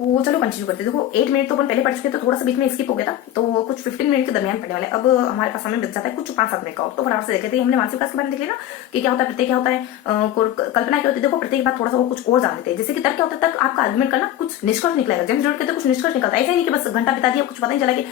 तो चलो कंटिन्यू करते हैं। देखो 8 मिनट तो अपन पहले पढ़ चुके, तो थोड़ा सा बीच में स्किप हो गया था, तो कुछ 15 मिनट के दरमियान पढ़ने वाले। अब हमारे पास समय बच जाता है कुछ 5-7 मिनट का, और तो फटाफट से देखे थे। हमने मानसिक विकास के बारे में देख लिया ना कि क्या होता है, प्रत्यय क्या होता है, कल्पना क्या होती है। देखो प्रत्येक बात थोड़ा सा वो कुछ और जान लेते हैं। जैसे कि तर्क क्या होता है, तर्क आपका आर्गुमेंट करना, कुछ निष्कर्ष निकलेगा। जब जरूरत कहते कुछ निष्कर्ष निकलता है। ऐसा नहीं कि बस घंटा बिता दिया, कुछ पता नहीं चला कि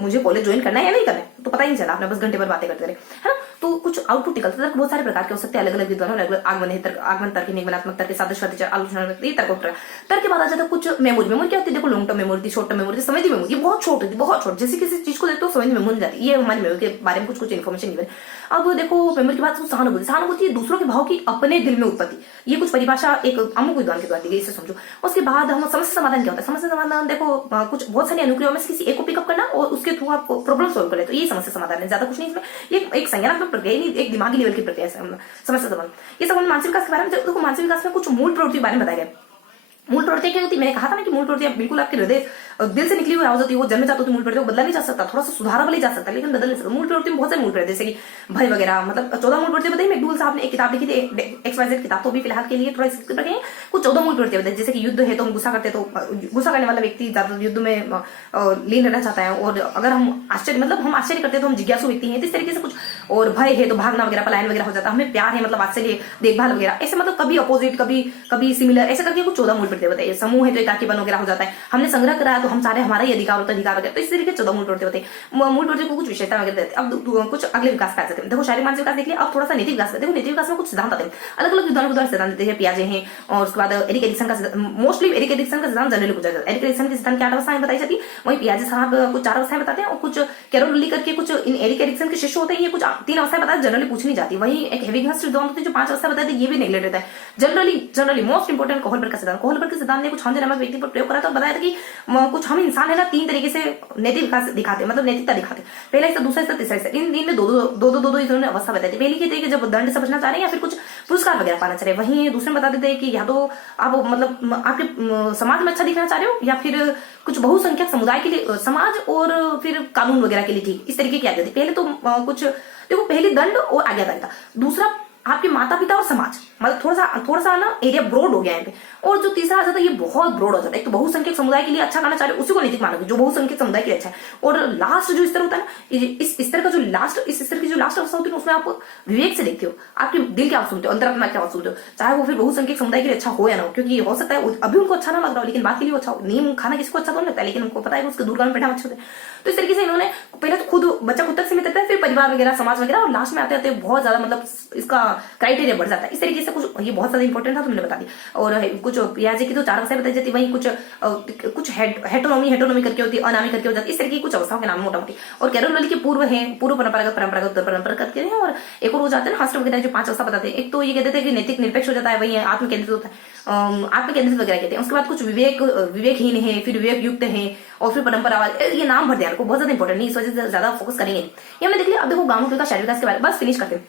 मुझे कॉलेज ज्वाइन करना है या नहीं करना है, तो पता ही नहीं चला, आपने बस घंटे भर बातें करते रहे, है ना। तो कुछ आउटपुट निकलता है। बहुत सारे प्रकार के हो सकते हैं, अलग अलग विद्वानों, अलग अलग आगमन तर्क, निगमनात्मक तर्क, सादृश्य आलोचना तर्क के बाद आ जाता है कुछ मेमोरी क्या होती है। देखो long term memory, short term memory, समझ मेमोरी बहुत छोट होती है, बहुत छोट। जैसे किसी चीज को देखते हो समझ मेमोरी जाती है। ये हमारी मेमोरी के बारे में कुछ इन्फॉर्मेशन गिवन। अब देखो मेमोरी के बाद सहानुभूति दूसरों के भाव की अपने दिल में उत्पत्ति। ये कुछ परिभाषा एक अमुक विद्वान के द्वारा दी गई, इसे समझो। उसके बाद हम समस्या समाधान क्या होता है। समस्या समाधान देखो कुछ बहुत सारी अनुक्रियाओं में से किसी एक को पिकअप करना और उसके थ्रू आप प्रॉब्लम सोल्व कर ले, तो ये समस्या समाधान है। ज्यादा कुछ नहीं इसमें, ये एक संज्ञानात्मक प्रक्रिया नहीं, एक दिमागी लेवल की प्रक्रिया है समस्या समाधान। ये सब मानसिक विकास के बारे में। देखो मानसिक विकास में कुछ मूल प्रवृत्ति के बारे में बताया गया। मूल प्रवृत्ति क्या होती है, मैंने कहा था ना कि मूल प्रवृत्ति बिल्कुल आपके हृदय दिल से निकली हुई आवाज होती है, वो जन्मजात होती है। मूल प्रवृत्ति को बदला नहीं जा सकता, थोड़ा सा सुधारा ही जा सकता है, लेकिन बदल नहीं सकता। मूल प्रवृत्ति में बहुत सारे मूल प्रवृत्ति, जैसे कि भय वगैरह, मतलब 14 मूल प्रवृत्ति बताइए। मैकडूगल साहब ने एक किताब लिखी थी, XYZ किताब, तो भी फिलहाल के लिए थोड़ा स्किप रखें। कुछ 14 मूल प्रवृत्ति बताइए, जैसे कि युद्ध है तो हम गुस्सा करते, तो गुस्सा करने वाला व्यक्ति ज्यादा युद्ध में लीन रहना चाहता है। और अगर हम आश्चर्य करते हैं तो हम जिज्ञासु व्यक्ति हैं, इस तरीके से कुछ। और भय है तो भागना वगैरह, पलायन वगैरह हो जाता है। हमें प्यार है मतलब आश्चर्य, देखभाल वगैरह, ऐसे मतलब कभी अपोजिट, कभी सिमिलर, ऐसे करके कुछ 14 मूल प्रवृत्ति बताइए। समूह है तो एकाकीपन वगैरह हो जाता है। हमने संग्रह कराया तो हम सारे हमारा ही अधिकार होता है, अधिकार वगैरह, तो इस तरीके 14 मूल प्रवृत्ति होते हैं। मूल प्रवृत्ति को कुछ विशेषता वगैरह देते हैं। अब कुछ अगले विकास पे आ जाते हैं। देखो शारीरिक मानसिक विकास देख लिया, अब थोड़ा सा नैतिक विकास। देखो नैतिक विकास में कुछ सिद्धांत आते हैं, अलग अलग विद्वानों के द्वारा सिद्धांत देते हैं। पियाजे हैं, और उसके बाद एरिक एरिक्सन का मोस्टली एरिक एरिक्सन का सिद्धांत जनरली पूछा जाता है। एरिक एरिक्सन के सिद्धांत की 8 अवस्थाएं बताई जाती है, वहीं पियाजे साहब कुछ 4 अवस्थाएं बताते हैं, और कुछ कैरोल करके कुछ इन एरिक एरिक्सन के शिष्य होते हैं, ये कुछ 3 अवस्थाएं बताते हैं, जनरली पूछी नहीं जाती। वहीं एक हेविंगहर्स्ट विद्वान होते हैं जो 5 अवस्थाएं बताते हैं, ये भी नेग्लेक्ट रहता है जनरली। मोस्ट इंपोर्टेंट कोहलबर्ग का सिद्धांत। कोहलबर्ग के सिद्धांत ने कुछ हम नामक व्यक्ति पर प्रयोग करा था, बताया था कि कुछ हम इंसान है ना 3 तरीके से नैतिक विकास दिखाते, मतलब नैतिकता दिखाते। पहला हिस्सा, दूसरा हिस्सा, तीसरा हिस्सा। इन 3 में दो इन्होंने अवस्था बताई थी। पहली की थी कि जब दंड से बचना चाह रहे हैं या फिर कुछ पुरस्कार वगैरह पाना चाह रहे हैं। वहीं दूसरे में बता देते हैं कि या तो आप मतलब आपके समाज में अच्छा दिखना चाह रहे हो, या फिर कुछ बहुसंख्यक समुदाय के लिए समाज, और फिर कानून वगैरह के लिए ठीक, इस तरीके की आज्ञा थी। पहले तो कुछ देखो, पहली दंड और आज्ञाकारिता, दूसरा आपके माता पिता और समाज, मतलब थोड़ा सा ना एरिया ब्रॉड हो गया है। और जो तीसरा आ जाता है ये बहुत ब्रॉड हो जाता है। एक तो बहुसंख्यक समुदाय के लिए अच्छा करना चाह रहे उसी को नैतिक मानोगे, जो बहुसंख्यक समुदाय के लिए अच्छा है। और लास्ट जो स्तर होता है ना, इस स्तर का जो लास्ट, इस स्तर की जो लास्ट अवस्था होती है, उसमें आप विवेक से देखते हो, आपके दिल क्या सुनते हो, अंतरात्मा क्या सुनते हो, चाहे वो फिर बहुसंख्यक समुदाय के लिए अच्छा हो या ना हो। क्योंकि हो सकता है अभी उनको अच्छा ना लग रहा हो, लेकिन बात के लिए अच्छा हो। नीम खाना किसी को अच्छा तो नहीं लगता है, लेकिन उनको पता है कि उसके दूरगामी परिणाम अच्छे होते हैं। तो इस तरीके से इन्होंने पहले तो बच्चा खुद तक सीमित रहता है, फिर परिवार वगैरह, समाज वगैरह, और लास्ट में आते आते बहुत ज्यादा मतलब इसका क्राइटेरिया बढ़ जाता है। इस तरीके से कुछ ये बहुत ज्यादा इंपॉर्टेंट था, तो मैंने बता दी। और कुछ पियाजे की तो 4 अवस्थाएं बताई जाती, वहीं कुछ हेटोनोमी करके होती है, अनामी करके हो जाती है। इस तरीके की कुछ अवस्थाओं के नाम मोटा मोटी। और कैरोल के पूर्व परंपरागत, उत्तर परंपरागत के हैं, और एक और हो जाते हैं हस्त वगैरह, जो 5 अवस्था बताते हैं। एक तो ये कहते थे कि नैतिक निरपेक्ष हो जाता है, वही आत्म केंद्रित होता है, आत्म केंद्रित वगैरह कहते हैं। उसके बाद कुछ विवेकहीन है, फिर विवेक युक्त है, और फिर परंपरावाद। ये नाम भर दिया को बहुत ज्यादा इंपॉर्टेंट नहीं, इस वजह से ज्यादा फोकस करेंगे। ये हमने देख लिया। अब देखो गांवों का शारीरिक विकास के बारे में बस फिनिश करते हैं,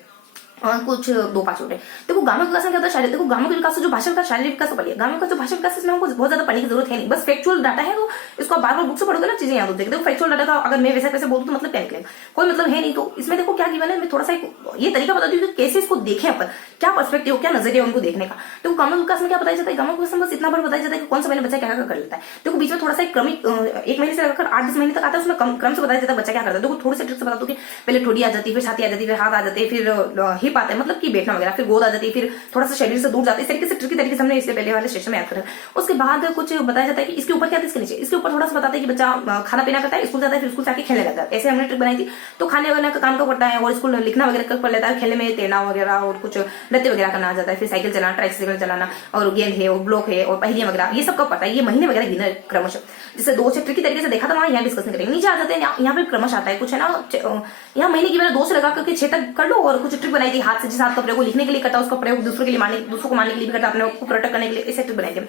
कुछ 2-5 छोटे। देखो गांवों विकास में क्या होता है, देखो गांवों के विकास जो भाषा विकास, शारीरिक विकास तो पढ़िए। गांवों का जो भाषा विकास, इसमें हमको बहुत ज्यादा पढ़ने की जरूरत है नहीं, बस फैक्चुअल डाटा है, तो इसको बार बार बुक से पढ़ोगे ना, चीजें याद होती है। देखो फैक्चुअल डाटा का अगर मैं वैसे बोलूँ तो मतलब क्या निकलेगा, कोई मतलब है नहीं। तो इसमें देखो क्या गिवन है, मैं थोड़ा सा ये तरीका बता दूं कि कैसे इसको देखें अपन, क्या पर्सपेक्टिव, क्या नजरिया उनको देखने का। तो गांवों विकास में क्या बताया जाता है, गांवों विकास में बस इतना बार बताया जाता है कि कौन सा महीने बच्चा क्या कर लेता है। देखो बीच में थोड़ा सा क्रमिक 1 महीने से लेकर 8-10 महीने तक आता है, उसमें क्रम से बताया जाता है बच्चा क्या करता है। देखो थोड़ी सी ट्रिक से बता दो कि पहले ठोड़ी आ जाती है, फिर छाती आ जाती है, फिर हाथ आ जाते हैं, फिर हिप आता है, मतलब कि बैठना वगैरह, फिर गोद आ जाती है, फिर थोड़ा सा शरीर से दूर जाते हैं। इस तरीके से ट्रिकी तरीके से हमने इससे पहले वाले सेशन में याद करा। उसके बाद कुछ बताया जाता है कि इसके ऊपर क्या था, इसके नीचे। इसके ऊपर थोड़ा सा बताते हैं कि बच्चा खाना पीना करता है, स्कूल जाता है, फिर स्कूल से आके खेलने लगता है। ऐसे हमने ट्रिक बनाई थी। तो खाने वगैरह का काम कब करता है, और स्कूल लिखना वगैरह कर लेता है, खेलने में तैरना वगैरह और कुछ नृत्य वगैरह करना आ जाता है, फिर साइकिल चलाना, ट्राइसाइकिल चलाना, और गेंद है और ब्लॉक है और पहेलियां वगैरह, ये सब कब पता है, ये महीने वगैरह गिना क्रमशः। जैसे 2 से ट्रिकी तरीके से देखा था, वहां यहाँ डिस्कस नहीं करेंगे। नीचे आ जाते हैं, यहाँ पे क्रमशः आता है कुछ, है ना। यहाँ महीने की 2 से लगा करके 6 तक कर लो। और कुछ ट्रिक बनाई थी हाथ से, जिस हाथ का प्रयोग लिखने के लिए करता है, उसका प्रयोग दूसरों के लिए दूसरों को मानने के लिए भी करता है, अपने को प्रोटेक्ट करने के लिए, ऐसे ट्रिक बनाई थी।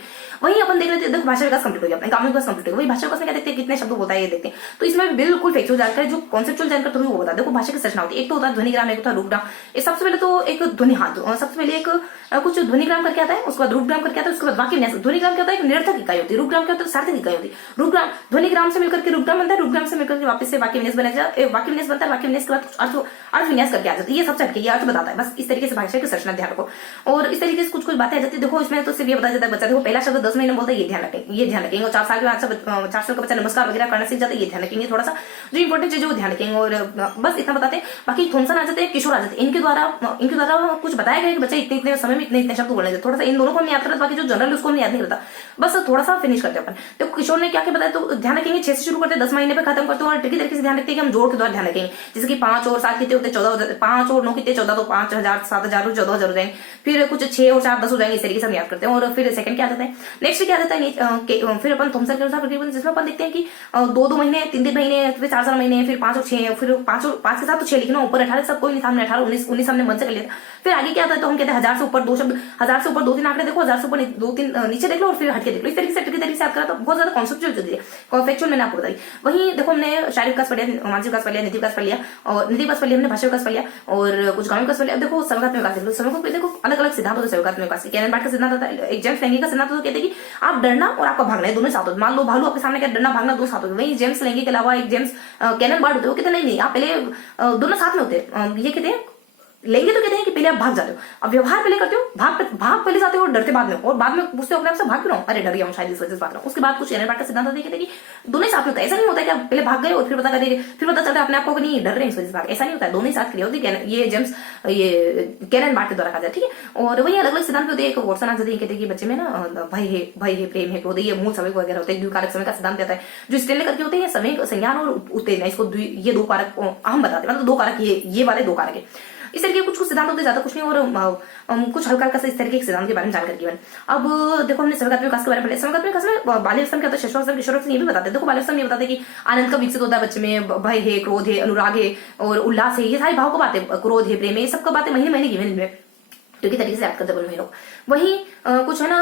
वहीं अपन देख लेते हैं, देखो भाषा विकास कंप्लीट हो गया, अपने गांव विकास कंप्लीट हो गया। वही भाषा विकास में क्या देखते हैं, कितने शब्द होता है ये देखते हैं। तो इसमें बिल्कुल फैक्चुअल जानकारी, जो कॉन्सेप्चुअल जानकारी थोड़ी वो बता। देखो भाषा की संरचना होती है, एक तो होता है ध्वनिग्राम, एक होता है रूपग्राम। सबसे पहले तो एक ध्वनि, हाथ सबसे पहले एक कुछ ध्वनिग्राम करके आता है, उसके बाद रूपग्राम करके आता है, उसके बाद वाक्य विन्यास। ध्वनिग्राम क्या होता है? एक निरर्थक इकाई होती है। रूपग्राम क्या होता है? सार्थक इकाई होती है। रूपग्राम ध्वनिग्राम से मिलकर के रूपग्राम बनता है, रूपग्राम से मिलकर के वापस से वाक्य विन्यास बना जाए, वाक्य विन्यास बनता है, वाक्य विन्यास के बाद कुछ अर्थ विन्यास करके आ जाता है। ये सबसे हटके ये अर्थ बताता है। बस इस तरीके से भाषा की संरचना ध्यान रखो। और इस तरीके से कुछ बातें आ जाती है। देखो इसमें तो सिर्फ ये बताया जाता है बच्चा देखो पहला शब्द 10 महीने बोलता है, ये ध्यान रखेंगे। और 4 साल के बाद 4 साल का बच्चा नमस्कार वगैरह करना सीख जाता है, ये ध्यान रखेंगे। थोड़ा सा जो इंपॉर्टेंट चीज है वो ध्यान रखेंगे। और बस इतना बताते हैं। बाकी थॉमसन आ जाते हैं, किशोर आ जाते हैं। इनके द्वारा कुछ बताया गया कि बच्चा इतने समय में इतने शब्द बोलने। थोड़ा सा इन दोनों को हम याद करते, बाकी जो जनरल उसको हम याद नहीं करता। बस थोड़ा सा फिनिश करते हैं अपन। तो किशोर ने क्या क्या बताया तो ध्यान रखेंगे। 6 से शुरू करते हैं, 10 महीने पे खत्म करते हैं। और ट्रिकी तरीके से ध्यान रखते हैं कि हम जोड़ के द्वारा ध्यान रखेंगे। जैसे कि 5 और 7 कितने होते हैं? 14। 5 और 9 कितने? 14। तो 5000 7000 14,000 हो जाएंगे। फिर कुछ 6 और 4 10 हो जाएंगे। इस तरीके से हम याद करते हैं। और फिर सेकंड क्या आता है? नेक्स्ट क्या आता है? फिर अपन थॉमसन के अनुसार तकरीबन जिसमें अपन देखते हैं कि 2 महीने, 3 महीने, फिर 4 महीने, फिर 5 और 6, फिर 5 के साथ तो 6 लिखना, ऊपर 18 सब कोई नहीं, सामने 18 19 हमने मन से कर लिया। फिर आगे क्या आता है? तो हम कहते हैं 1000 से ऊपर 2 शब्द, 1000 से ऊपर 2-3 आंकड़े देखो, 1000 से ऊपर 2-3 नीचे देख लो, और फिर हटके देख लो। इस तरीके से याद करा तो बहुत ज्यादा कॉन्सेप्चुअल चीज है। कॉन्फेक्चुअल मैंने आपको बताई। वहीं देखो हमने शारीरिक विकास पढ़ लिया, मानसिक विकास पढ़ लिया, नीति विकास पढ़ लिया, और नीति विकास पढ़ लिया हमने, भाषा विकास पढ़ लिया, और कुछ ग्रामीण विकास पढ़ लिया। अब देखो संवेगात्मक विकास देख लो। संवेगात्मक देखो अलग अलग सिद्धांत होते हैं संवेगात्मक विकास के। कैनन बार्ट का सिद्धांत होता है, एक जेम्स लैंगी का सिद्धांत होता है, कहते हैं कि आप डरना और आपका भागना दोनों साथ होते। मान लो भालू आपके सामने क्या, डरना भागना दोनों साथ होते। वहीं जेम्स लैंगी के अलावा एक जेम्स कैनन बार्ट होते हैं, वो कहते नहीं आप पहले दोनों साथ में होते हैं। ये कहते हैं लेंगे तो कहते हैं कि पहले आप भाग जाते हो, अब व्यवहार पहले करते हो, भाग पहले जाते हो और डरते बाद में, और बाद में पूछते हो अपने आप से भाग क्यों रहा हूं? अरे डर गया हूं शायद, इस वजह से भाग रहा हूं। उसके बाद कुछ कैनन बार्ट का सिद्धांत होता है कि दोनों ही साथ में होता है। ऐसा नहीं होता है कि आप पहले भाग गए और फिर पता चलता है अपने आप को नहीं डर रहे हैं इस वजह से भाग। ऐसा नहीं होता है, दोनों ही साथ क्रिया होती है। ये जेम्स ये कैनन बार्ट के द्वारा कहा जाए, ठीक है। और वही अलग अलग सिद्धांत होते हैं। एक वॉटसन आ जाते हैं, कहते हैं कि बच्चे में ना भय है, प्रेम है, क्रोध है, ये मूल समय वगैरह होते हैं। द्विकारक समय का सिद्धांत देता है, जो स्टेनले करके होते हैं समय संज्ञान और उत्तेजना, इसको ये 2 कारक हम बताते हैं, मतलब 2 कारक ये वाले 2 कारक है। इस तरीके कुछ सिद्धांत होते, ज्यादा कुछ नहीं। और कुछ हल्का हल्का इस तरीके के सिद्धांत के बारे में जानकारी दी। अब देखो हमने संवेगात्मक विकास के बारे में पढ़ा। संवेगात्मक विकास में बाल्यावस्था क्या होता है, शैशवावस्था, किशोरावस्था ये भी बताते हैं। देखो बाल्यावस्था में ये बताते हैं कि आनंद कब विकसित होता है बच्चे में, भय है, क्रोध है, अनुराग है और उल्लास है, ये सारी भाव को बातें, क्रोध है, प्रेम है, ये सबका बातें महीने गिवन क्योंकि तरीके से याद करते बन लोग। वही कुछ है ना,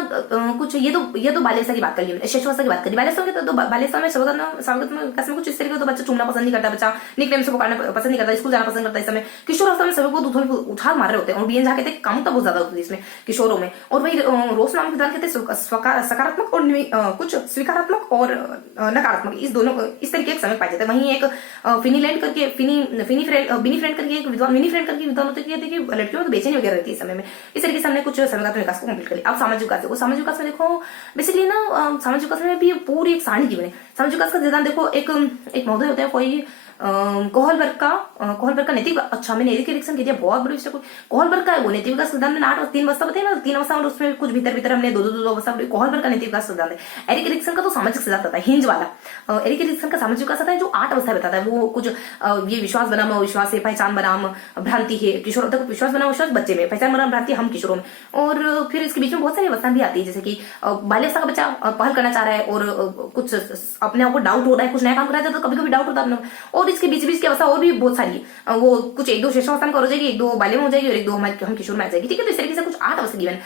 कुछ ये तो बाल्यावस्था की बात कर ली, शैशवावस्था की बात करी। बाल्यावस्था में तो बाल्यावस्था में स्वागत में कुछ इस तरीके तो बच्चा चूमना पसंद नहीं करता, बच्चा निकनेम से पुकारना पसंद नहीं करता, स्कूल जाना पसंद करता है। इस समय किशोरावस्था में सभी को उछाल मार रहे होते हैं, और बीएन झा कहते हैं कामुकता बहुत ज्यादा होती है इसमें किशोरों में। और वही रोस नाम विधान कहते हैं सकारात्मक और कुछ स्वीकारात्मक और नकारात्मक, इस दोनों इस तरीके के समय पाए जाते हैं। वहीं एक फिनीलैंड करके बिनी फ्रेंड करके एक विद्वान, मिनी फ्रेंड करके विद्वान होते हैं कि लड़कियों में बेचैनी वगैरह रहती है इस समय में। इस तरीके से हमने कुछ संवेगात्मक विकास को कंप्लीट कर लिया। अब सामाजिक विकास देखो। सामाजिक विकास में देखो बेसिकली ना सामाजिक विकास में भी पूरी एक सारणी की बने। सामाजिक विकास का सिद्धांत देखो, एक महोदय होते हैं कोई कोहलबर्ग का नैतिक, अच्छा मैंने एरिक एरिक्सन कह दिया, बहुत बड़ी मिस्टेक। कोहलबर्ग का है वो नैतिक विकास सिद्धांत में 8 और 3 अवस्था बताए ना, 3 अवस्था और उसमें कुछ भीतर हमने 2 अवस्था। कोहलबर्ग का नैतिक विकास सिद्धांत है। एरिक एरिक्सन का तो सामाजिक सिद्धांत आता है, हिंज वाला। एरिक एरिक्सन का सामाजिक विकास आता है जो 8 अवस्था बताता है। वो कुछ ये विश्वास बनाम अविश्वास है, पहचान बनाम भ्रांति है किशोर तक, विश्वास बनाम अविश्वास बच्चे में, पहचान बनाम भ्रांति हम किशोरों में। और फिर इसके बीच में बहुत सारी अवस्थाएं भी आती है, जैसे कि बाल्यावस्था का बच्चा पहल करना चाह रहा है और कुछ अपने आप को डाउट हो रहा है, कुछ नया काम कर रहा है तो कभी कभी डाउट होता है। और इसके बीच की अवस्था और भी बहुत सारी, वो कुछ 1-2 शैशवावस्था में हो जाएगी, 1-2 बाल्य में हो जाएगी और 1-2 हम किशोर में आ जाएगी, ठीक है। तो इस तरीके से कुछ 8 अवस्था गिवन।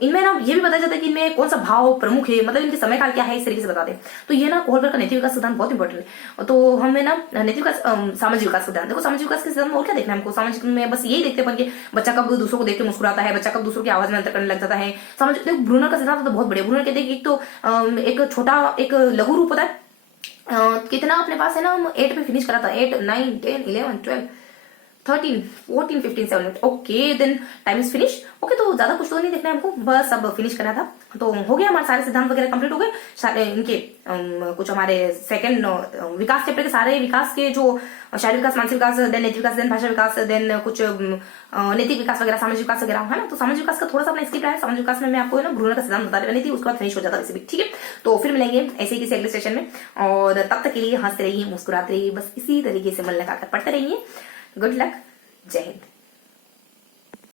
इनमें ना ये भी बताया जाता है कि इनमें कौन सा भाव प्रमुख है, मतलब इनके समय काल क्या है, इस तरीके से बताते हैं। तो ये ना कोहलबर्ग का नैतिक विकास सिद्धांत बहुत इंपॉर्टेंट है। तो हमें ना नैतिक विकास, सामाजिक विकास सिद्धांत देखो। सामाजिक विकास के सिद्धांत में और क्या देखना है हमको, सामाजिक में बस यही देखते हैं कि बच्चा कब दूसरों को देख के मुस्कुराता है, बच्चा कब दूसरों की आवाज में अंतर करने लग जाता है। सामाजिक देखो ब्रूनर का सिद्धांत तो बहुत बढ़िया। ब्रूनर कहते हैं कि एक तो एक छोटा एक लघु रूप होता है, कितना अपने पास है ना, हम 8 पे फिनिश करा था, 8 9 10 11 12 13 14 15 17 okay, then time is finish. Okay, तो ज्यादा कुछ तो नहीं देखना है हमको, बस अब फिनिश करना था। तो हो गया हमारे सारे सिद्धांत वगैरह कंप्लीट हो गए सारे इनके। कुछ हमारे सेकंड विकास चैप्टर के सारे विकास के जो शारीरिक विकास, मानसिक विकास, देन नैतिक विकास, देन भाषा विकास, देन कुछ नैतिक विकास वगैरह, सामाजिक विकास वगैरह है ना। तो सामाजिक विकास का थोड़ा सा अपना स्किप रहा है। सामाजिक विकास में मैं आपको ना ब्रूनर का सिद्धांत बता रही थी, उसके बाद फिनिश हो जाता वैसे भी, ठीक है। तो फिर मिलेंगे ऐसे ही किसी अगले सेशन में, और तब तक के लिए हंसते रहिए, मुस्कुराते रहिए, बस इसी तरीके से मन लगाकर पढ़ते रहिए। गुड लक, जय हिंद।